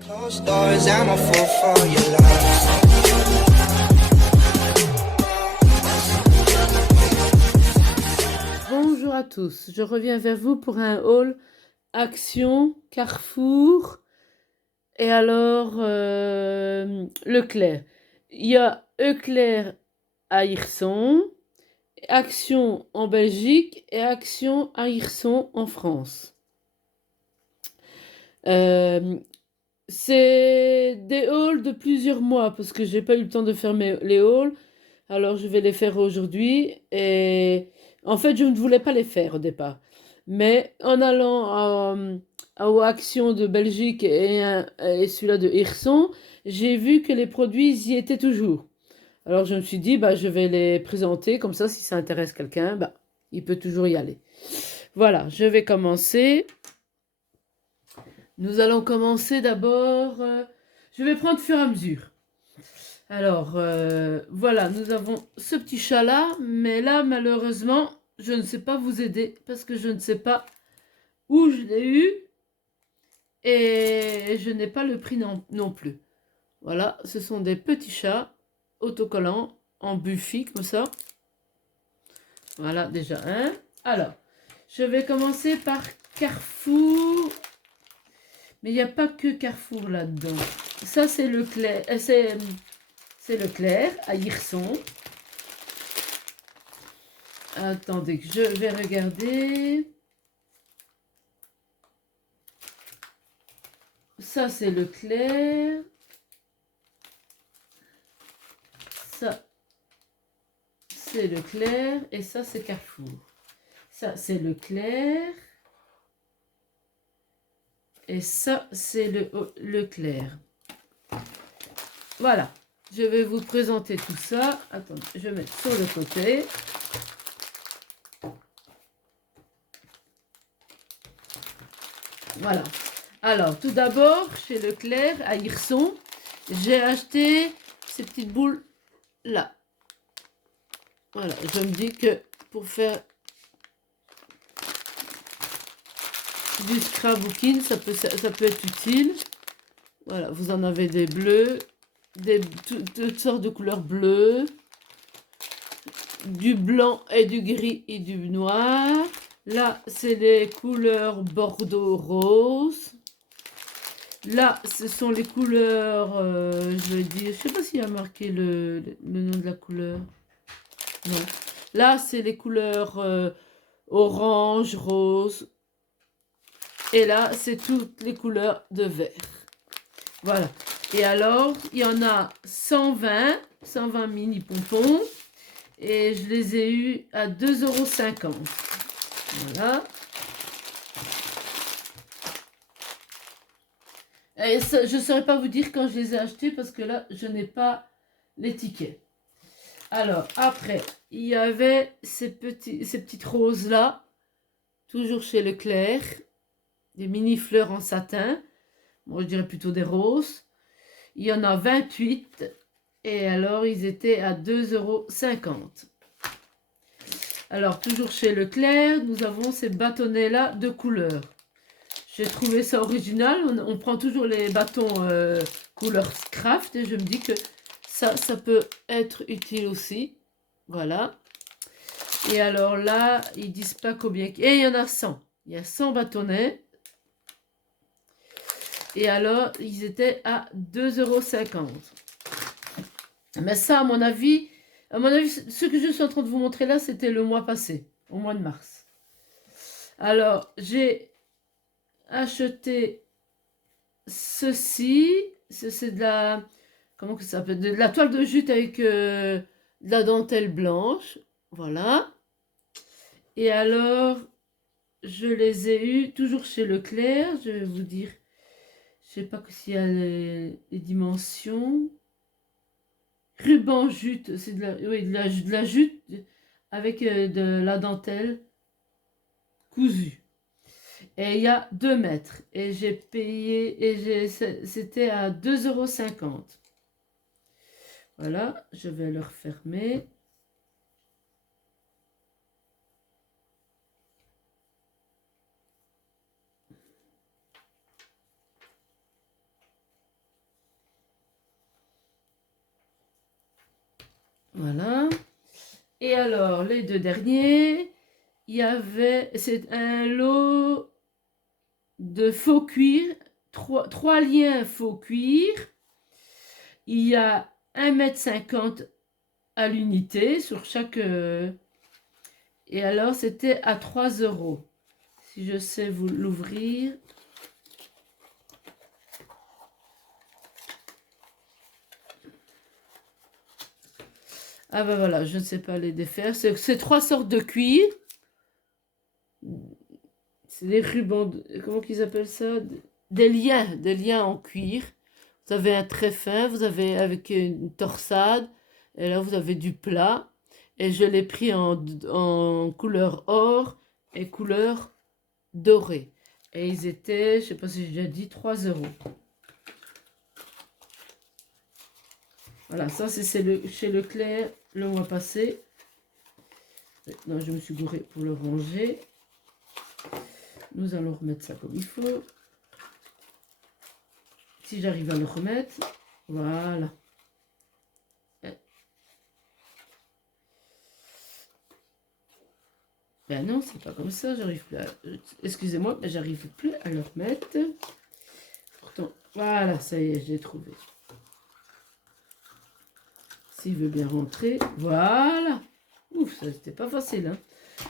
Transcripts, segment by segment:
Closed doors, I'm a fool for your love. Bonjour à tous, je reviens vers vous pour un haul Action, Carrefour et alors Leclerc. Il y a Leclerc à Hirson, Action en Belgique et Action à Hirson en France. Euh, c'est des hauls de plusieurs mois parce que j'ai pas eu le temps de faire les hauls. Alors je vais les faire aujourd'hui et en fait je ne voulais pas les faire au départ. Mais en allant aux actions de Belgique et celui-là de Hirson, j'ai vu que les produits y étaient toujours. Alors je me suis dit bah je vais les présenter comme ça si ça intéresse quelqu'un, bah il peut toujours y aller. Voilà, je vais commencer. Nous allons commencer d'abord. Je vais prendre fur et à mesure. Alors, voilà, nous avons ce petit chat-là, mais là, malheureusement, je ne sais pas vous aider parce que je ne sais pas où je l'ai eu et je n'ai pas le prix non plus. Voilà, ce sont des petits chats autocollants en Buffy, comme ça. Voilà, déjà un. Alors, je vais commencer par Carrefour, mais il n'y a pas que Carrefour là-dedans. Ça, c'est Leclerc, c'est Leclerc à Hirson. Attendez que je vais regarder. Ça, c'est Leclerc. Ça, c'est Leclerc. Et ça, c'est Carrefour. Ça, c'est Leclerc. Et ça, c'est Leclerc. Voilà. Je vais vous présenter tout ça. Attendez, je vais mettre sur le côté. Voilà. Alors, tout d'abord, chez Leclerc, à Hirson, j'ai acheté ces petites boules là. Voilà, je me dis que pour faire du scrapbooking, ça peut être utile. Voilà, vous en avez des bleus, toutes sortes de couleurs bleues, du blanc et du gris et du noir. Là, c'est les couleurs bordeaux rose. Là, ce sont les couleurs, je vais dire, je sais pas s'il y a marqué le nom de la couleur. Non. Là, c'est les couleurs orange, rose. Et là, c'est toutes les couleurs de vert. Voilà. Et alors, il y en a 120 mini pompons. Et je les ai eus à 2,50 €. Voilà. Et ça, je ne saurais pas vous dire quand je les ai achetés parce que là, je n'ai pas l'étiquette. Alors, après, il y avait ces petites roses-là, toujours chez Leclerc, des mini fleurs en satin. Moi, je dirais plutôt des roses. Il y en a 28 et alors ils étaient à 2,50 €. Alors, toujours chez Leclerc, nous avons ces bâtonnets-là de couleur. J'ai trouvé ça original. On prend toujours les bâtons couleur craft et je me dis que ça peut être utile aussi. Voilà. Et alors là, ils disent pas combien. Et il y en a 100. Il y a 100 bâtonnets. Et alors, ils étaient à 2,50 €. Mais ça, à mon avis, ce que je suis en train de vous montrer là, c'était le mois passé, au mois de mars. Alors, j'ai acheté ceci. C'est de la... Comment que ça s'appelle? De la toile de jute avec de la dentelle blanche. Voilà. Et alors, je les ai eus toujours chez Leclerc. Je vais vous dire... Je sais pas s'il y a les dimensions. Ruban jute, c'est de la jute avec de la dentelle cousue. Et il y a 2 mètres. Et j'ai payé, et c'était à 2,50 €. Voilà, je vais le refermer. Voilà. Et alors, les deux derniers, il y avait, c'est un lot de faux cuir, trois liens faux cuir. Il y a 1,50 m à l'unité sur chaque... et alors, c'était à 3 €. Si je sais vous l'ouvrir. Ah ben voilà, je ne sais pas les défaire. C'est 3 sortes de cuir. C'est des rubans, comment qu'ils appellent ça? Des liens en cuir. Vous avez un très fin, vous avez avec une torsade, et là vous avez du plat. Et je l'ai pris en couleur or et couleur dorée. Et ils étaient, je ne sais pas si j'ai déjà dit, 3 €. Voilà, ça c'est chez Leclerc le mois passé. Non, je me suis gourée pour le ranger. Nous allons remettre ça comme il faut. Si j'arrive à le remettre, voilà. Ben non, c'est pas comme ça, j'arrive plus à... Excusez-moi, mais j'arrive plus à le remettre. Pourtant, voilà, ça y est, j'ai trouvé. S'il veut bien rentrer, voilà. Ouf, ça c'était pas facile, hein.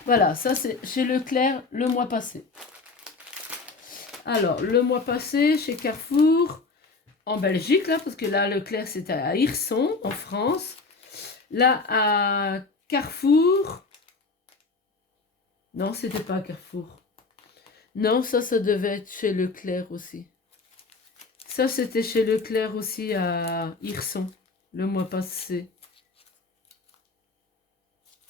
Voilà, ça c'est chez Leclerc le mois passé. Alors, le mois passé, chez Carrefour, en Belgique, là, parce que là, Leclerc, c'était à Hirson, en France. Là, à Carrefour... Non, c'était pas à Carrefour. Non, ça devait être chez Leclerc aussi. Ça, c'était chez Leclerc aussi à Hirson, le mois passé.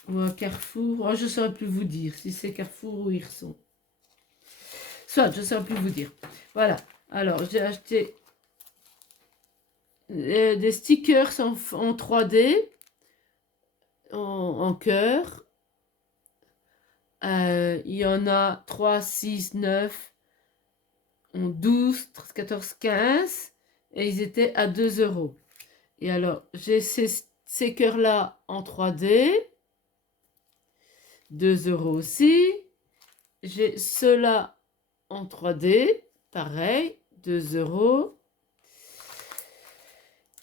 Ou à Carrefour. Oh, je ne saurais plus vous dire si c'est Carrefour ou Hirson. Soit, je ne saurais plus vous dire. Voilà. Alors, j'ai acheté des stickers en 3D, en cœur. Il y en a 3, 6, 9, 12, 14, 15. Et ils étaient à 2 €. Et alors, j'ai ces cœurs-là en 3D. 2 € aussi. J'ai ceux-là en 3D. Pareil, 2 €.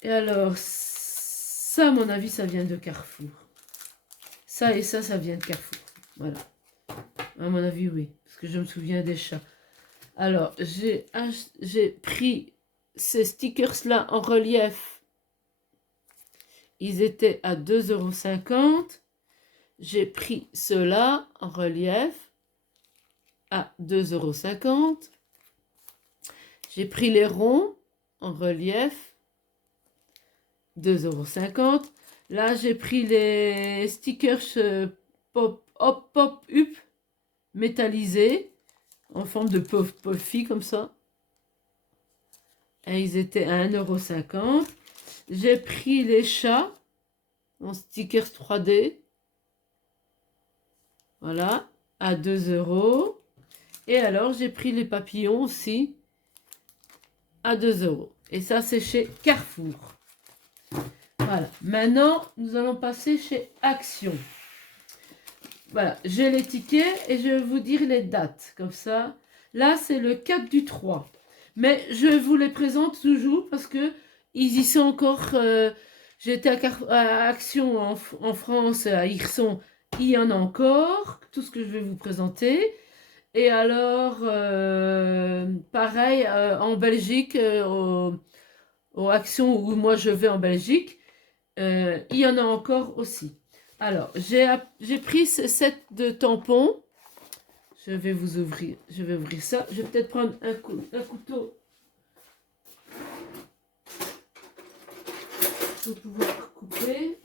Et alors, ça, à mon avis, ça vient de Carrefour. Ça et ça vient de Carrefour. Voilà. À mon avis, oui. Parce que je me souviens des chats. Alors, j'ai pris ces stickers-là en relief. Ils étaient à 2,50 €. J'ai pris ceux-là en relief à 2,50 €. J'ai pris les ronds en relief, 2,50 €. Là, j'ai pris les stickers pop-up métallisés en forme de puffy comme ça. Et ils étaient à 1,50 €. J'ai pris les chats en stickers 3D. Voilà, à 2 €. Et alors, j'ai pris les papillons aussi à 2 €. Et ça, c'est chez Carrefour. Voilà. Maintenant, nous allons passer chez Action. Voilà, j'ai les tickets et je vais vous dire les dates. Comme ça, là, c'est le 4/3. Mais je vous les présente toujours parce que ils y sont encore... J'étais à Action en France, à Hirson. Il y en a encore, tout ce que je vais vous présenter. Et alors, pareil, en Belgique, aux Actions où moi je vais en Belgique, il y en a encore aussi. Alors, j'ai pris ce set de tampons. Je vais ouvrir ça. Je vais peut-être prendre un couteau pour pouvoir couper.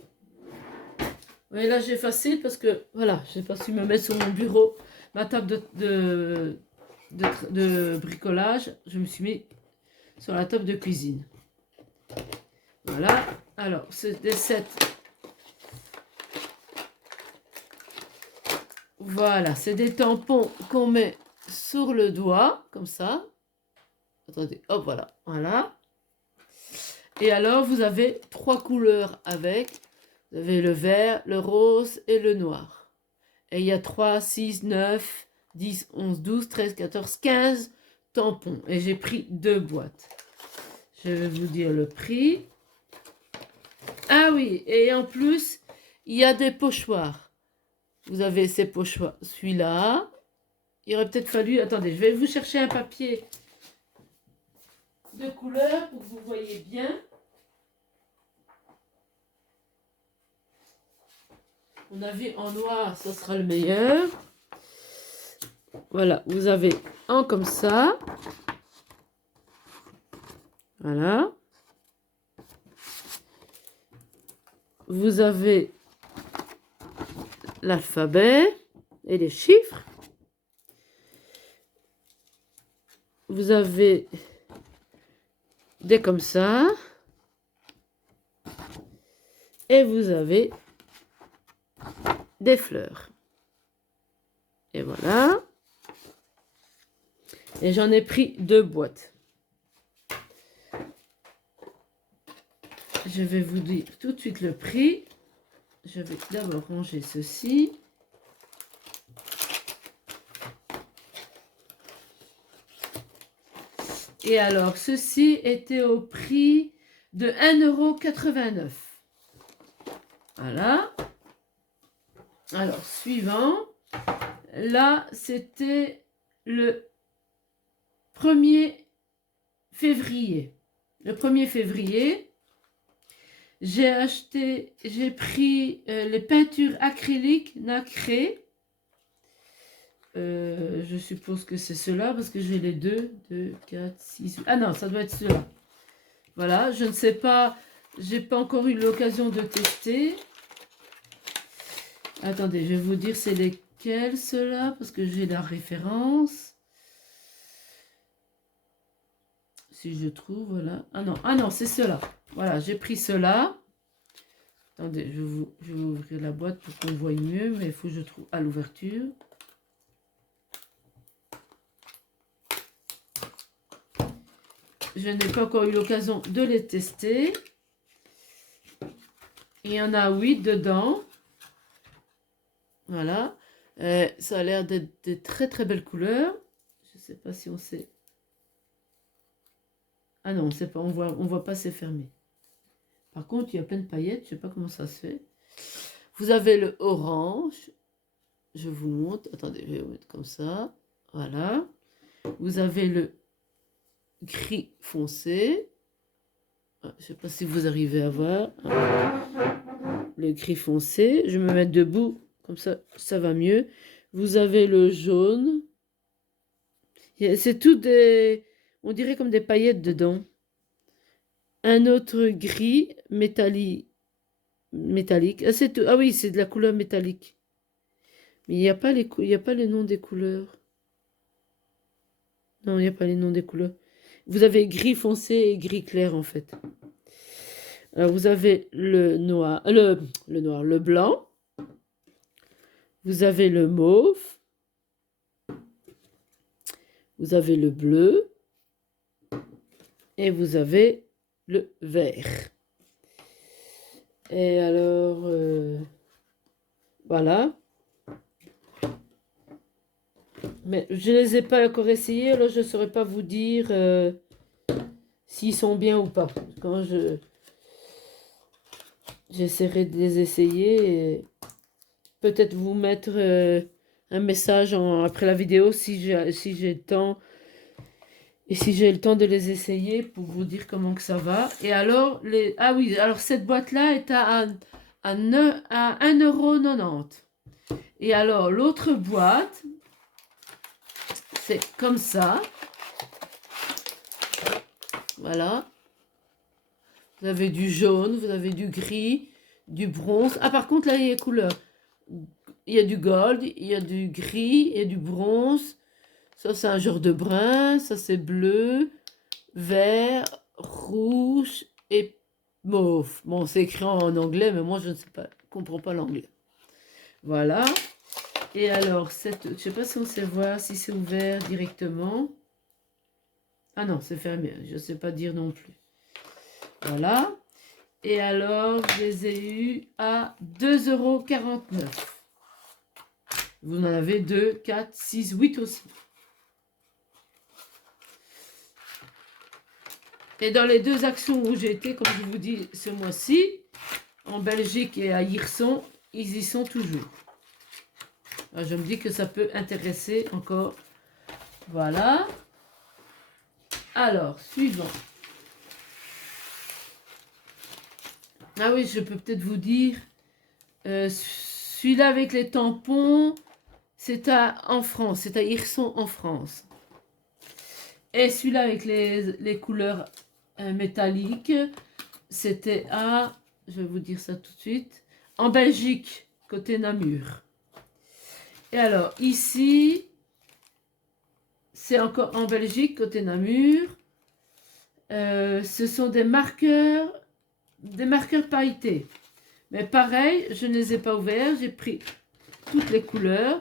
Oui, là j'ai facile parce que voilà, j'ai pas su me mettre sur mon bureau, ma table de bricolage. Je me suis mis sur la table de cuisine. Voilà. Alors, c'est des sets. Voilà, c'est des tampons qu'on met sur le doigt, comme ça. Attendez, hop, voilà. Voilà. Et alors, vous avez 3 couleurs avec. Vous avez le vert, le rose et le noir. Et il y a 3, 6, 9, 10, 11, 12, 13, 14, 15 tampons. Et j'ai pris 2 boîtes. Je vais vous dire le prix. Ah oui, et en plus, il y a des pochoirs. Vous avez ces pochoirs. Celui-là. Il aurait peut-être fallu... Attendez, je vais vous chercher un papier de couleur pour que vous voyez bien. On a vu en noir, ça sera le meilleur. Voilà, vous avez un comme ça. Voilà. Vous avez l'alphabet et les chiffres. Vous avez des comme ça. Et vous avez des fleurs. Et voilà. Et j'en ai pris 2 boîtes. Je vais vous dire tout de suite le prix. Je vais d'abord ranger ceci. Et alors, ceci était au prix de 1,89 €. Voilà. Alors, suivant. Là, c'était le 1er février. Le 1er février, j'ai pris les peintures acryliques nacrées. Je suppose que c'est cela parce que j'ai les 2, 4, 6. Ah non, ça doit être cela. Voilà, je ne sais pas, j'ai pas encore eu l'occasion de tester. Attendez, je vais vous dire c'est lesquels ceux-là parce que j'ai la référence. Si je trouve, voilà. Ah non, c'est cela. Voilà, j'ai pris cela. Attendez, je vais ouvrir la boîte pour qu'on voie mieux, mais il faut que je trouve à l'ouverture. Je n'ai pas encore eu l'occasion de les tester. Il y en a 8 dedans. Voilà. Ça a l'air d'être des très très belles couleurs. Je ne sais pas si on sait. Ah non, on sait pas, on voit pas, c'est fermé. Par contre, il y a plein de paillettes, je ne sais pas comment ça se fait. Vous avez le orange. Je vous montre. Attendez, je vais vous mettre comme ça. Voilà. Vous avez le gris foncé. Je ne sais pas si vous arrivez à voir. Le gris foncé. Je vais me mettre debout. Comme ça va mieux. Vous avez le jaune. C'est tout des... On dirait comme des paillettes dedans. Un autre gris métallique. Ah, c'est tout. Ah oui, c'est de la couleur métallique. Mais il n'y a pas les noms des couleurs. Non, il n'y a pas les noms des couleurs. Vous avez gris foncé et gris clair en fait. Alors vous avez le noir, le blanc. Vous avez le mauve. Vous avez le bleu. Et vous avez le vert. Et alors, voilà. Mais je ne les ai pas encore essayés, alors je ne saurais pas vous dire s'ils sont bien ou pas. Quand j'essaierai de les essayer et peut-être vous mettre un message après la vidéo si j'ai le temps. Et si j'ai le temps de les essayer pour vous dire comment que ça va. Et alors, ah oui, alors cette boîte-là est à 1,90 €. Et alors, l'autre boîte, c'est comme ça. Voilà. Vous avez du jaune, vous avez du gris, du bronze. Ah, par contre, là, il y a les couleurs. Il y a du gold, il y a du gris, il y a du bronze. Ça, c'est un genre de brun. Ça, c'est bleu, vert, rouge et mauve. Bon, c'est écrit en anglais, mais moi, je ne sais pas, je comprends pas l'anglais. Voilà. Et alors, je ne sais pas si on sait voir, si c'est ouvert directement. Ah non, c'est fermé. Je ne sais pas dire non plus. Voilà. Et alors, je les ai eus à 2,49 €. Vous en avez 2, 4, 6, 8 aussi. Et dans les 2 actions où j'ai été, comme je vous dis, ce mois-ci, en Belgique et à Hirson, ils y sont toujours. Alors, je me dis que ça peut intéresser encore. Voilà. Alors, suivant. Ah oui, je peux peut-être vous dire, celui-là avec les tampons, c'est en France, c'est à Hirson en France. Et celui-là avec les couleurs métalliques, c'était à, je vais vous dire ça tout de suite, en Belgique, côté Namur. Et alors, ici, c'est encore en Belgique, côté Namur. Ce sont des marqueurs pailletés. Mais pareil, je ne les ai pas ouverts. J'ai pris toutes les couleurs.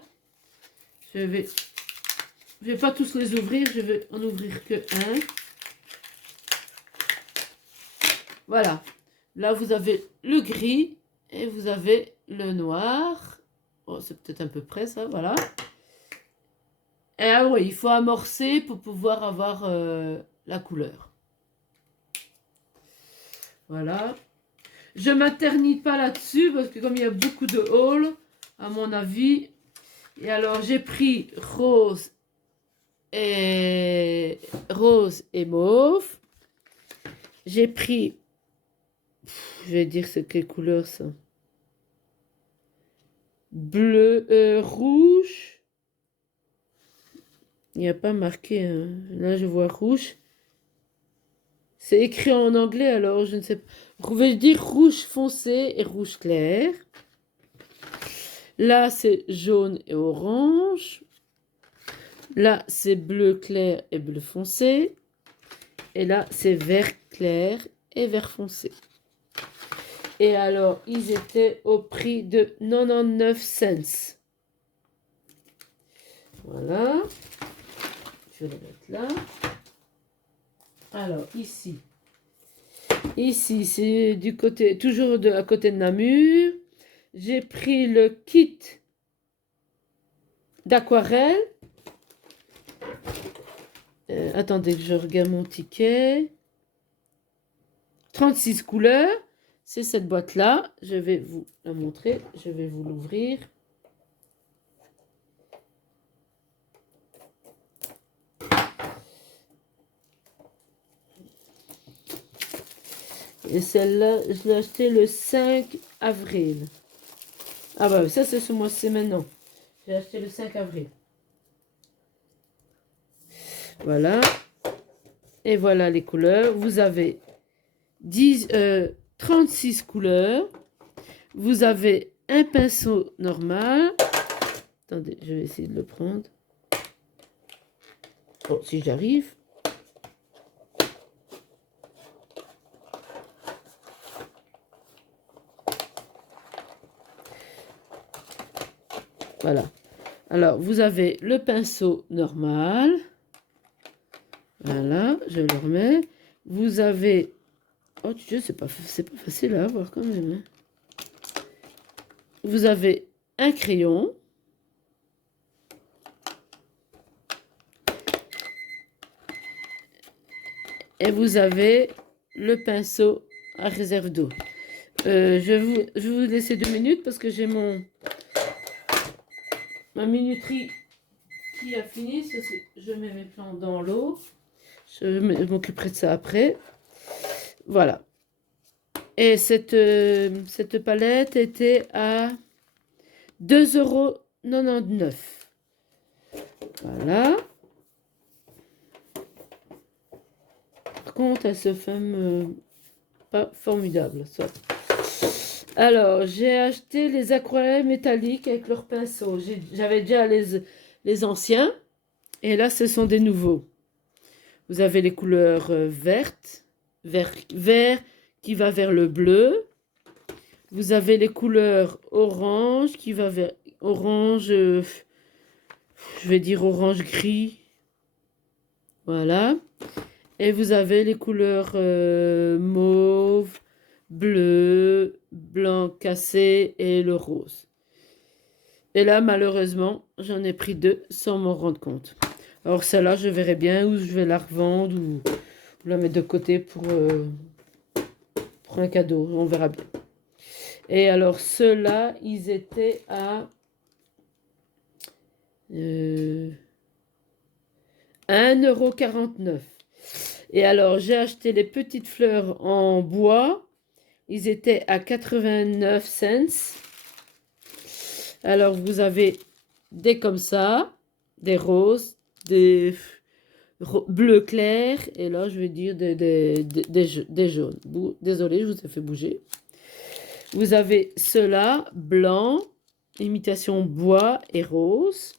Je vais pas tous les ouvrir. Je vais en ouvrir que un. Voilà. Là, vous avez le gris et vous avez le noir. Oh, c'est peut-être un peu près ça, voilà. Et ah oui, il faut amorcer pour pouvoir avoir la couleur. Voilà. Je ne m'interdis pas là-dessus parce que comme il y a beaucoup de hauls, à mon avis. Et alors, j'ai pris rose et mauve. J'ai pris, je vais dire c'est quelle couleur ça? Bleu, rouge. Il n'y a pas marqué, hein. Là je vois rouge. C'est écrit en anglais alors je ne sais pas. Vous pouvez dire rouge foncé et rouge clair. Là c'est jaune et orange. Là c'est bleu clair et bleu foncé. Et là c'est vert clair et vert foncé. Et alors, ils étaient au prix de 99 cents. Voilà. Je vais les mettre là. Alors, ici. Ici, c'est du côté, toujours à côté de Namur. J'ai pris le kit d'aquarelle. Attendez que je regarde mon ticket. 36 couleurs. C'est cette boîte-là. Je vais vous la montrer. Je vais vous l'ouvrir. Et celle-là, je l'ai achetée le 5 avril. Ah bah ça, c'est ce mois-ci maintenant. J'ai acheté le 5 avril. Voilà. Et voilà les couleurs. Vous avez 36 couleurs. Vous avez un pinceau normal. Attendez, je vais essayer de le prendre. Bon, si j'arrive. Voilà. Alors, vous avez le pinceau normal. Voilà, je le remets. Vous avez... Oh, tu sais, c'est pas facile à avoir quand même. Hein. Vous avez un crayon. Et vous avez le pinceau à réserve d'eau. Je vais vous laisser 2 minutes parce que j'ai ma minuterie qui a fini. Je mets mes plants dans l'eau. Je m'occuperai de ça après. Voilà. Et cette palette était à 2,99 €. Voilà. Par contre, elle se fait pas formidable. Ça. Alors, j'ai acheté les aquarelles métalliques avec leurs pinceaux. J'avais déjà les anciens. Et là, ce sont des nouveaux. Vous avez les couleurs vertes, vert qui va vers le bleu. Vous avez les couleurs orange qui va vers orange, je vais dire orange gris. Voilà. Et vous avez les couleurs mauve, bleu, blanc cassé et le rose. Et là, malheureusement, j'en ai pris 2 sans m'en rendre compte. Alors celle-là, je verrai bien où je vais la revendre ou la mettre de côté pour un cadeau. On verra bien. Et alors ceux-là, ils étaient à 1,49 €. Et alors, j'ai acheté les petites fleurs en bois. Ils étaient à 89 cents. Alors, vous avez des comme ça, des roses, des bleus clairs. Et là, je vais dire des jaunes. Désolée, je vous ai fait bouger. Vous avez ceux-là, blanc, imitation bois et rose.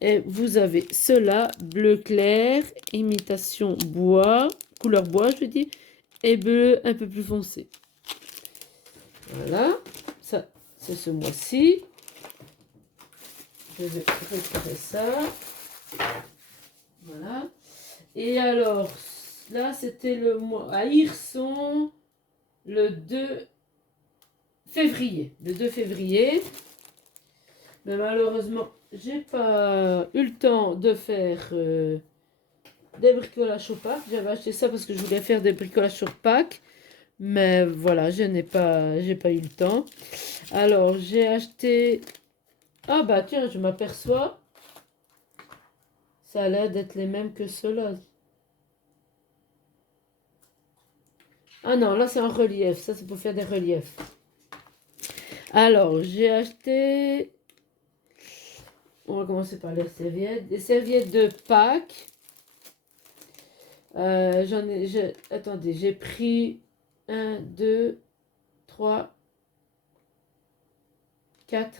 Et vous avez ceux-là, bleu clair, imitation bois, couleur bois, je veux dire, et bleu un peu plus foncé. Voilà, ça, c'est ce mois-ci. Je vais retirer ça. Voilà. Et alors, là, c'était le mois à Hirson, le 2 février. Le 2 février. Mais malheureusement, j'ai pas eu le temps de faire des bricolages au Pâques. J'avais acheté ça parce que je voulais faire des bricolages sur Pâques. Mais voilà, j'ai pas eu le temps. Alors, j'ai acheté... Ah bah tiens, je m'aperçois. Ça a l'air d'être les mêmes que ceux-là. Ah non, là c'est en relief. Ça, c'est pour faire des reliefs. Alors, j'ai acheté... On va commencer par les serviettes. Des serviettes de Pâques. Attendez, j'ai pris 1, 2, 3, 4.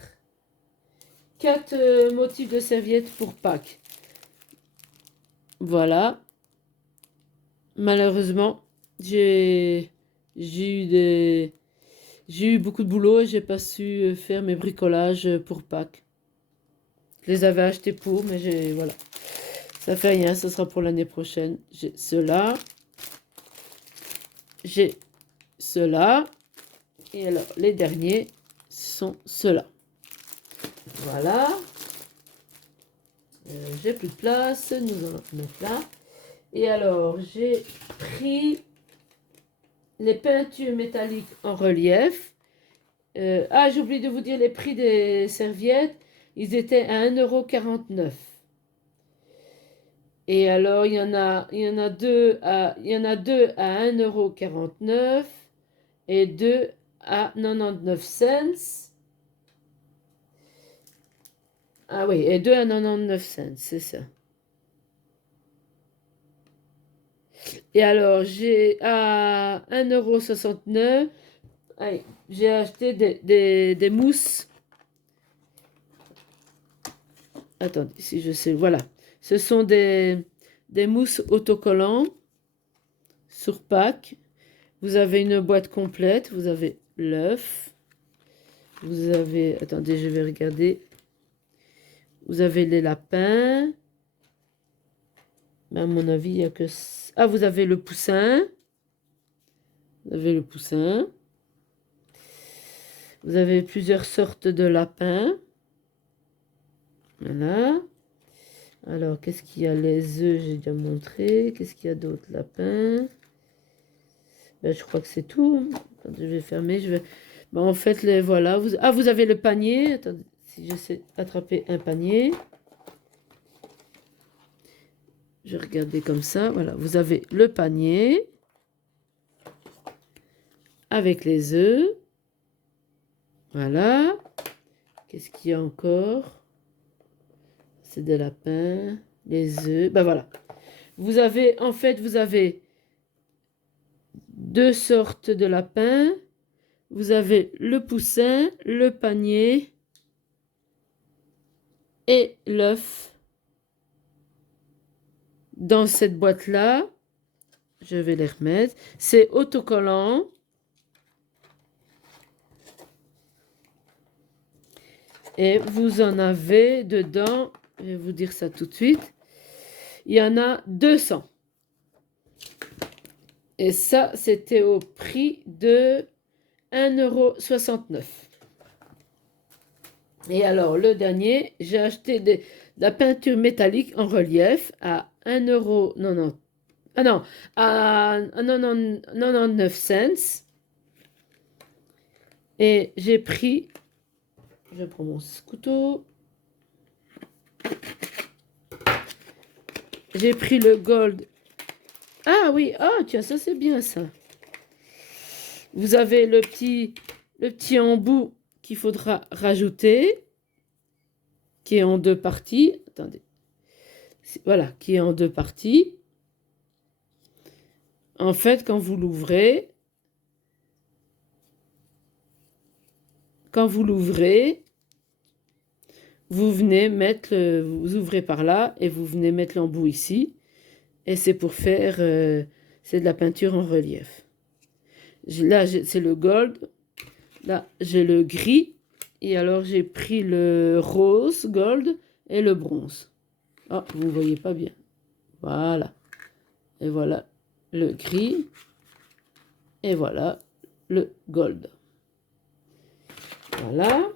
4 motifs de serviettes pour Pâques. Voilà. Malheureusement, j'ai eu beaucoup de boulot et j'ai pas su faire mes bricolages pour Pâques. Je les avais achetés pour, mais voilà. Ça fait rien, ça sera pour l'année prochaine. J'ai ceux-là. J'ai ceux-là. Et alors, les derniers sont ceux-là. Voilà. J'ai plus de place. Nous allons mettre là. Et alors, j'ai pris les peintures métalliques en relief. J'ai oublié de vous dire les prix des serviettes. Ils étaient à 1,49 €. Et alors, il y en a deux à 1,49 € et 2 à 99 cents. Ah oui, et 2 à 99 cents, c'est ça. Et alors, j'ai à 1,69 €, j'ai acheté des mousses. Attendez, si je sais, voilà. Ce sont des mousses autocollants sur Pâques. Vous avez une boîte complète, vous avez l'œuf. Vous avez, attendez, je vais regarder. Vous avez les lapins. Mais à mon avis, il n'y a que... Ah, vous avez le poussin. Vous avez le poussin. Vous avez plusieurs sortes de lapins. Voilà. Alors, qu'est-ce qu'il y a? Les œufs, j'ai déjà montré. Qu'est-ce qu'il y a d'autre? Lapins. Ben, je crois que c'est tout. Quand je vais fermer, je vais... Ben, en fait, les voilà. Vous avez le panier. Attendez, si j'essaie d'attraper un panier. Je vais regarder comme ça. Voilà, vous avez le panier avec les œufs. Voilà. Qu'est-ce qu'il y a encore? C'est des lapins, les œufs. Ben voilà. Vous avez 2 sortes de lapins. Vous avez le poussin, le panier et l'œuf. Dans cette boîte-là, je vais les remettre. C'est autocollant. Et vous en avez dedans, je vais vous dire ça tout de suite, il y en a 200. Et ça, c'était au prix de 1,69 €. Et alors, le dernier, j'ai acheté de la peinture métallique en relief à 1,90 €. Ah non, à 99 cents. Et j'ai pris, je prends mon couteau, j'ai pris le gold. Ah oui, ah tiens, ça c'est bien ça. Vous avez le petit embout qu'il faudra rajouter, qui est en deux parties. Attendez. Voilà, qui est en deux parties. En fait, quand vous l'ouvrez, vous venez mettre, vous ouvrez par là et vous venez mettre l'embout ici. Et c'est pour faire, c'est de la peinture en relief. Là, c'est le gold. Là, j'ai le gris. Et alors, j'ai pris le rose gold et le bronze. Ah, vous ne voyez pas bien. Voilà. Et voilà le gris. Et voilà le gold. Voilà.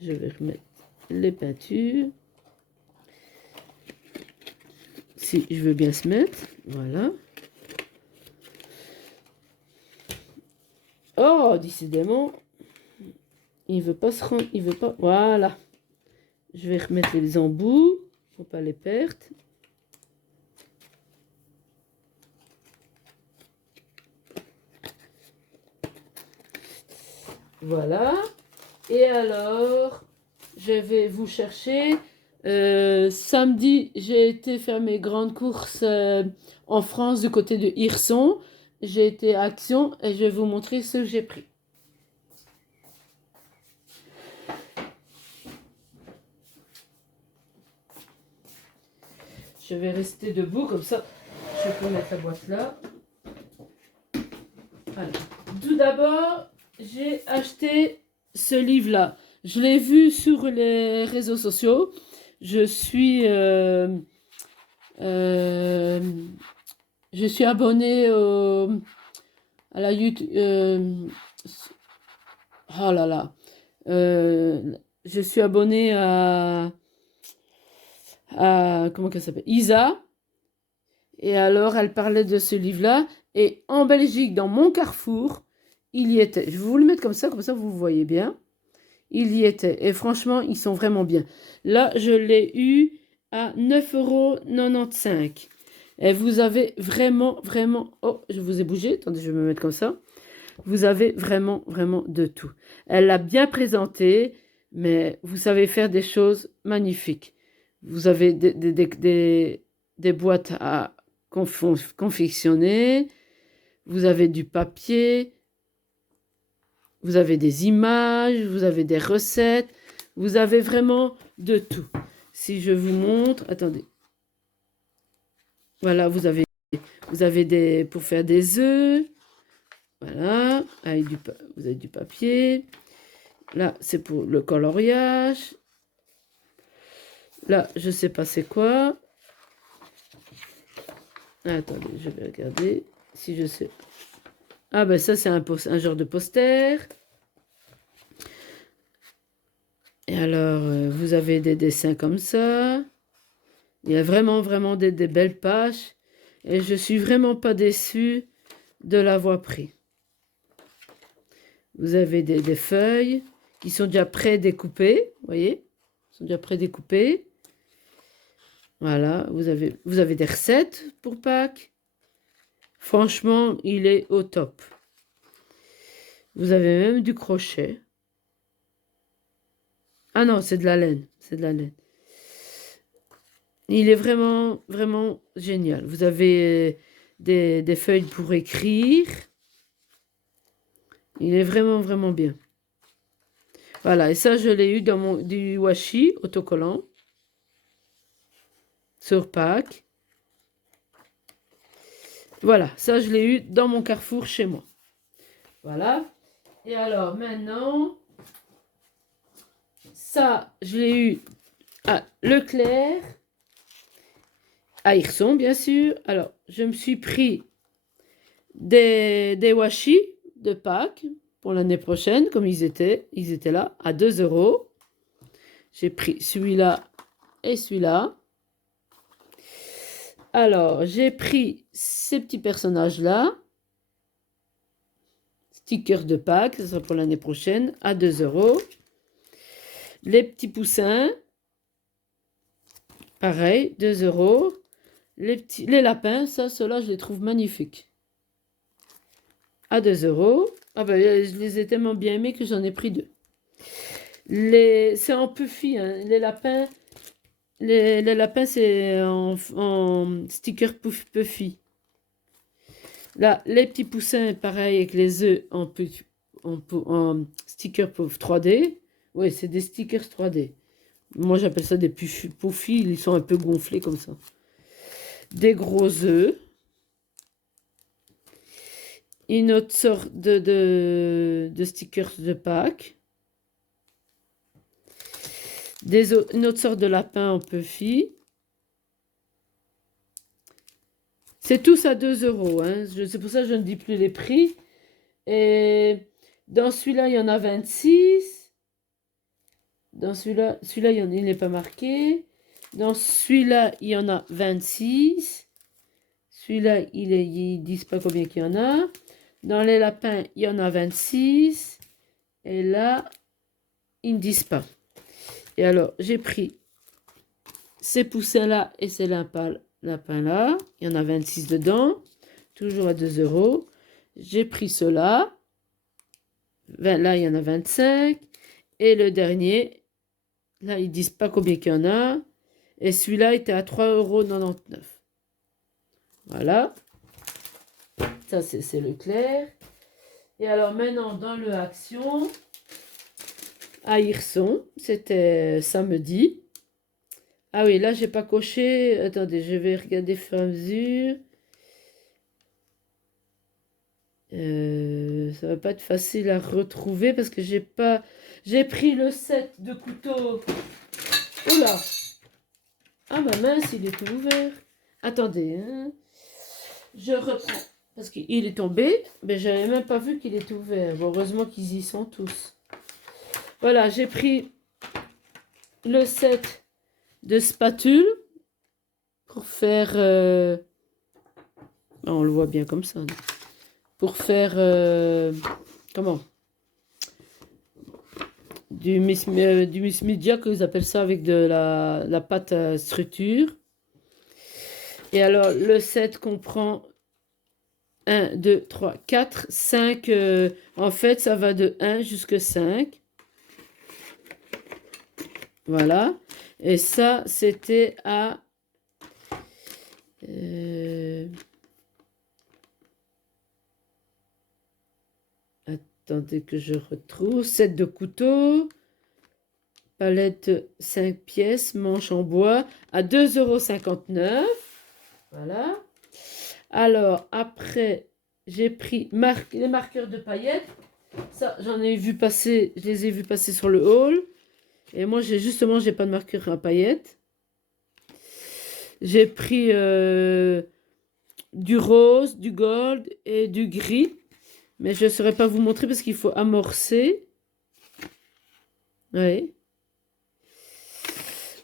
Je vais remettre les peintures. Si je veux bien se mettre. Voilà. Oh, décidément, il veut pas se rendre. Il veut pas. Voilà. Je vais remettre les embouts. Faut pas les perdre. Voilà. Et alors, je vais vous chercher. Samedi, j'ai été faire mes grandes courses en France du côté de Hirson. J'ai été à Action et je vais vous montrer ce que j'ai pris. Je vais rester debout comme ça. Je peux mettre la boîte là. Alors, tout d'abord, j'ai acheté ce livre-là. Je l'ai vu sur les réseaux sociaux. Je suis abonnée à la YouTube. Oh là là. Je suis abonnée à comment qu'elle s'appelle? Isa. Et alors, elle parlait de ce livre-là. Et en Belgique, dans mon carrefour, il y était. Je vais vous le mettre comme ça vous voyez bien. Il y était. Et franchement, ils sont vraiment bien. Là, je l'ai eu à 9,95 €. Et vous avez vraiment, vraiment... Oh, je vous ai bougé. Attendez, je vais me mettre comme ça. Vous avez vraiment, vraiment de tout. Elle l'a bien présenté, mais vous savez faire des choses magnifiques. Vous avez des boîtes à confectionner. Vous avez du papier. Vous avez des images, vous avez des recettes, vous avez vraiment de tout. Si je vous montre, attendez. Voilà, vous avez des pour faire des œufs. Voilà, avec vous avez du papier. Là, c'est pour le coloriage. Là, je sais pas c'est quoi. Attendez, je vais regarder si je sais. Ah ben ça, c'est un genre de poster. Et alors, vous avez des dessins comme ça. Il y a vraiment, vraiment des belles pages. Et je suis vraiment pas déçue de l'avoir pris. Vous avez des feuilles qui sont déjà pré-découpées. Vous voyez? Ils sont déjà pré-découpées. Voilà, vous avez des recettes pour Pâques. Franchement, il est au top. Vous avez même du crochet. Ah non, c'est de la laine. C'est de la laine. Il est vraiment, vraiment génial. Vous avez des feuilles pour écrire. Il est vraiment, vraiment bien. Voilà, et ça, je l'ai eu dans du washi autocollant sur Pâques. Voilà, ça, je l'ai eu dans mon carrefour chez moi. Voilà. Et alors, maintenant, ça, je l'ai eu à Leclerc. à Hirson, bien sûr. Alors, je me suis pris des washi de Pâques pour l'année prochaine, comme ils étaient là, à 2 euros. J'ai pris celui-là et celui-là. Alors, j'ai pris ces petits personnages-là. Stickers de Pâques, ça sera pour l'année prochaine, à 2 euros. Les petits poussins, pareil, 2 euros. Les lapins, ceux-là, je les trouve magnifiques. À 2 euros. Ah ben, je les ai tellement bien aimés que j'en ai pris 2. C'est en puffy, hein. Les lapins, c'est en sticker puffy. Là, les petits poussins, pareil, avec les œufs en sticker puff 3D. Oui, c'est des stickers 3D. Moi, j'appelle ça des puffy. Ils sont un peu gonflés comme ça. Des gros œufs. Une autre sorte de stickers de Pâques. Une autre sorte de lapin en puffy. C'est tous à 2 euros. Hein. C'est pour ça que je ne dis plus les prix. Et dans celui-là, il y en a 26. Dans celui-là, il n'est pas marqué. Dans celui-là, il y en a 26. Celui-là, ils ne disent pas combien qu'il y en a. Dans les lapins, il y en a 26. Et là, ils ne disent pas. Et alors, j'ai pris ces poussins-là et ces lapins-là. Il y en a 26 dedans. Toujours à 2 euros. J'ai pris ceux-là. Là, il y en a 25. Et le dernier, là, ils ne disent pas combien qu'il y en a. Et celui-là était à 3,99 €. Voilà. Ça, c'est Leclerc. Et alors maintenant, dans le Action, à Hirson, c'était samedi. Ah oui, là, j'ai pas coché. Attendez, je vais regarder au fur et à mesure. Ça va pas être facile à retrouver parce que j'ai pris le set de couteaux. Oula! Ah, ma mince, il est tout ouvert. Attendez, hein. Je reprends. Parce qu'il est tombé, mais j'avais même pas vu qu'il était ouvert. Bon, heureusement qu'ils y sont tous. Voilà, j'ai pris le set de spatules pour faire... on le voit bien comme ça. Pour faire... comment? Du Miss Media, qu'ils appellent ça, avec de la pâte à structure. Et alors, le set comprend 1, 2, 3, 4, 5. En fait, ça va de 1 jusqu'à 5. Voilà. Et ça, c'était à... attendez que je retrouve. Set de couteaux. Palette 5 pièces, manche en bois, à 2,59 €. Voilà. Alors, après, j'ai pris les marqueurs de paillettes. Ça, j'en ai vu passer, je les ai vus passer sur le haul. Et moi, j'ai pas de marqueur à paillettes. J'ai pris du rose, du gold et du gris. Mais je ne saurais pas vous montrer parce qu'il faut amorcer. Oui.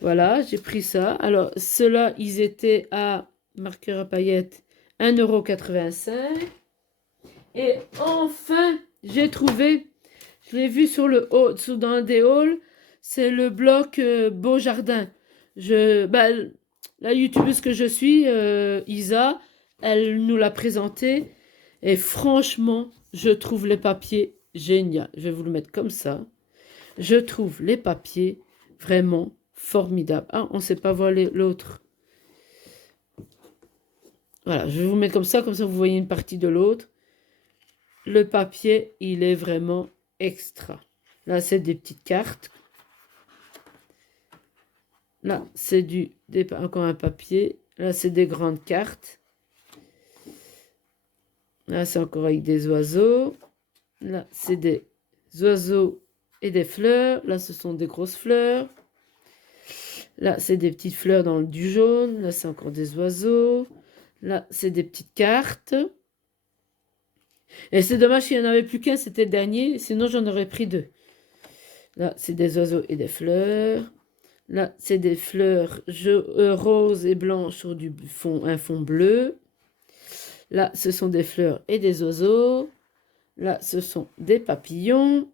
Voilà, j'ai pris ça. Alors, ceux-là, ils étaient à marqueur à paillettes 1,85 €. Et enfin, j'ai trouvé, je l'ai vu sur le haut, dans un des halls, c'est le bloc Beau Jardin. La youtubeuse que je suis, Isa, elle nous l'a présenté. Et franchement, je trouve les papiers géniaux. Je vais vous le mettre comme ça. Je trouve les papiers vraiment formidables. Ah, on ne sait pas voir l'autre. Voilà, je vais vous mettre comme ça vous voyez une partie de l'autre. Le papier, il est vraiment extra. Là, c'est des petites cartes. Là, c'est encore un papier. Là, c'est des grandes cartes. Là, c'est encore avec des oiseaux. Là, c'est des oiseaux et des fleurs. Là, ce sont des grosses fleurs. Là, c'est des petites fleurs dans du jaune. Là, c'est encore des oiseaux. Là, c'est des petites cartes. Et c'est dommage qu'il n'y en avait plus qu'un, c'était le dernier. Sinon, j'en aurais pris 2. Là, c'est des oiseaux et des fleurs. Là, c'est des fleurs roses et blanches sur un fond bleu. Là, ce sont des fleurs et des oiseaux. Là, ce sont des papillons.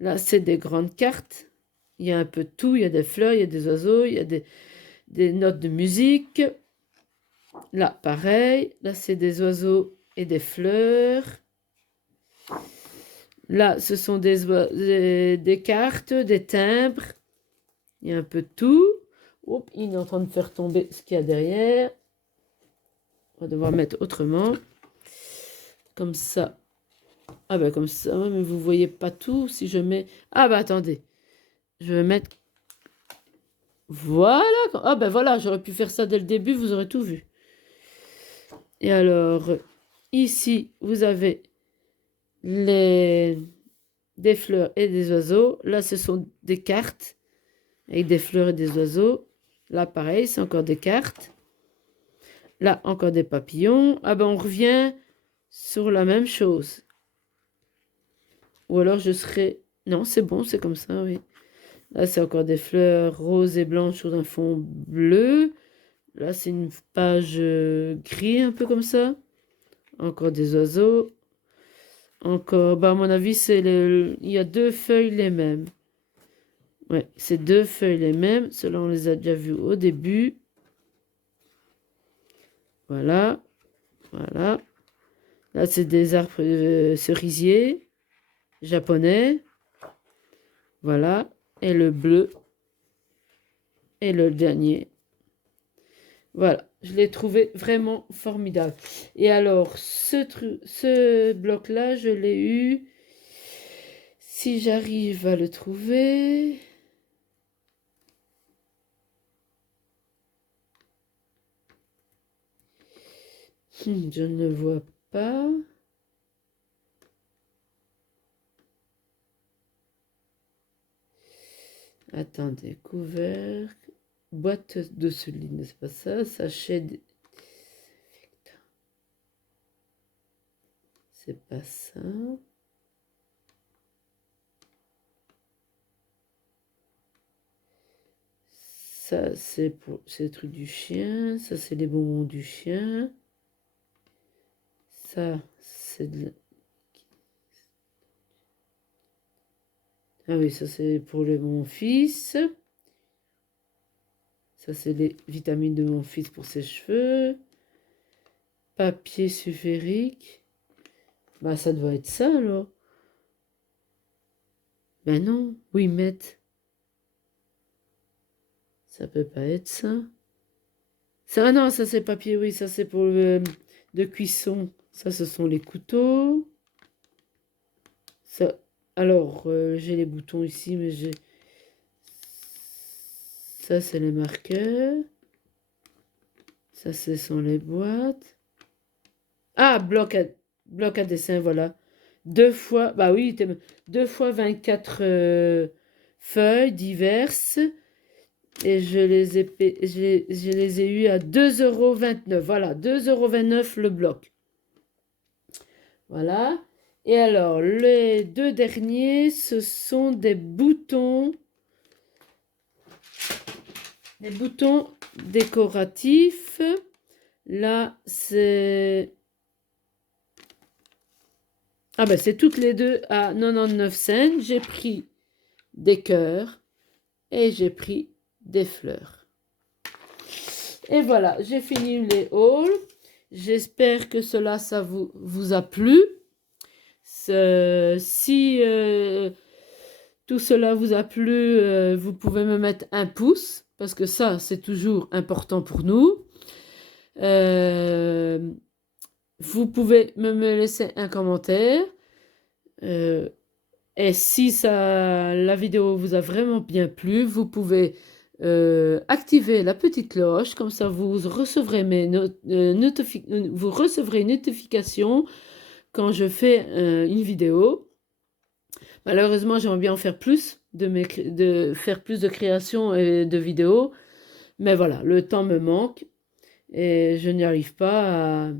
Là, c'est des grandes cartes. Il y a un peu de tout. Il y a des fleurs, il y a des oiseaux, il y a des notes de musique. Là, pareil. Là, c'est des oiseaux et des fleurs. Là, ce sont des cartes, des timbres. Il y a un peu de tout. Oups, il est en train de faire tomber ce qu'il y a derrière. On va devoir mettre autrement. Comme ça. Ah ben comme ça, mais vous voyez pas tout. Si je mets... Ah ben attendez. Je vais mettre... Voilà. Ah ben voilà, j'aurais pu faire ça dès le début, vous aurez tout vu. Et alors, ici, vous avez des fleurs et des oiseaux. Là, ce sont des cartes avec des fleurs et des oiseaux. Là, pareil, c'est encore des cartes. Là, encore des papillons. Ah ben, on revient sur la même chose. Ou alors, je serais... Non, c'est bon, c'est comme ça, oui. Là, c'est encore des fleurs roses et blanches sur un fond bleu. Là, c'est une page gris, un peu comme ça. Encore des oiseaux. Encore, bah à mon avis, il y a 2 feuilles les mêmes. Ouais, c'est 2 feuilles les mêmes. Ceux-là, on les a déjà vus au début. Voilà. Voilà. Là, c'est des arbres cerisiers japonais. Voilà. Et le bleu. Et le dernier. Voilà. Je l'ai trouvé vraiment formidable. Et alors, ce bloc-là, je l'ai eu... Si j'arrive à le trouver... Je ne le vois pas. Attendez, couvercle, boîte de souligne, c'est pas ça, sachet, c'est pas ça. Ça, c'est le truc du chien, ça, c'est les bonbons du chien. Ça, c'est de... Ah oui, ça, c'est pour mon fils. Ça, c'est les vitamines de mon fils pour ses cheveux. Papier sulfurique. Bah, ça doit être ça, alors. Ben non, oui, mettre. Ça peut pas être ça. Ah non, ça, c'est papier, oui, ça, c'est pour de cuisson. Ça, ce sont les couteaux. Ça, alors, j'ai les boutons ici, mais j'ai... Ça, c'est les marqueurs. Ça, ce sont les boîtes. Ah, bloc à dessin, voilà. 2 fois, bah oui, 2 fois 24 feuilles diverses. Et je les ai eues à 2,29 €. Voilà, 2,29 € le bloc. Voilà. Et alors, les 2 derniers, ce sont des boutons. Des boutons décoratifs. Là, c'est... Ah ben, c'est toutes les deux à 99 cents. J'ai pris des cœurs et j'ai pris des fleurs. Et voilà, j'ai fini les hauls. J'espère que ça vous a plu. Si tout cela vous a plu, vous pouvez me mettre un pouce, parce que ça, c'est toujours important pour nous. Vous pouvez me laisser un commentaire. Et si la vidéo vous a vraiment bien plu, vous pouvez activer la petite cloche, comme ça vous recevrez vous recevrez une notification quand je fais une vidéo. Malheureusement, j'aimerais bien en faire plus, de faire plus de créations et de vidéos. Mais voilà, le temps me manque et je n'y arrive pas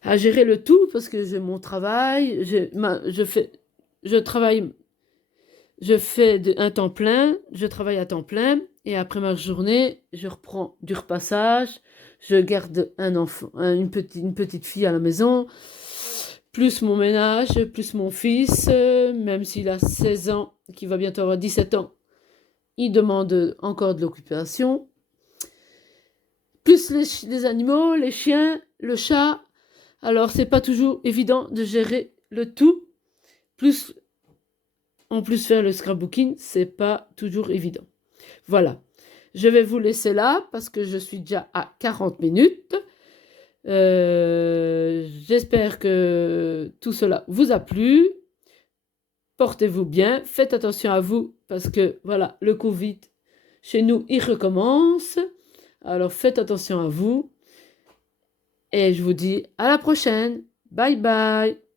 à gérer le tout parce que j'ai mon travail, je travaille, un temps plein, je travaille à temps plein et après ma journée, je reprends du repassage, je garde un enfant, une petite fille à la maison, plus mon ménage, plus mon fils, même s'il a 16 ans, qui va bientôt avoir 17 ans, il demande encore de l'occupation. Plus les animaux, les chiens, le chat. Alors, c'est pas toujours évident de gérer le tout. Plus, en plus, faire le scrapbooking, c'est pas toujours évident. Voilà. Je vais vous laisser là parce que je suis déjà à 40 minutes. J'espère que tout cela vous a plu. Portez-vous bien. Faites attention à vous parce que, voilà, le Covid, chez nous, il recommence. Alors, faites attention à vous. Et je vous dis à la prochaine. Bye bye.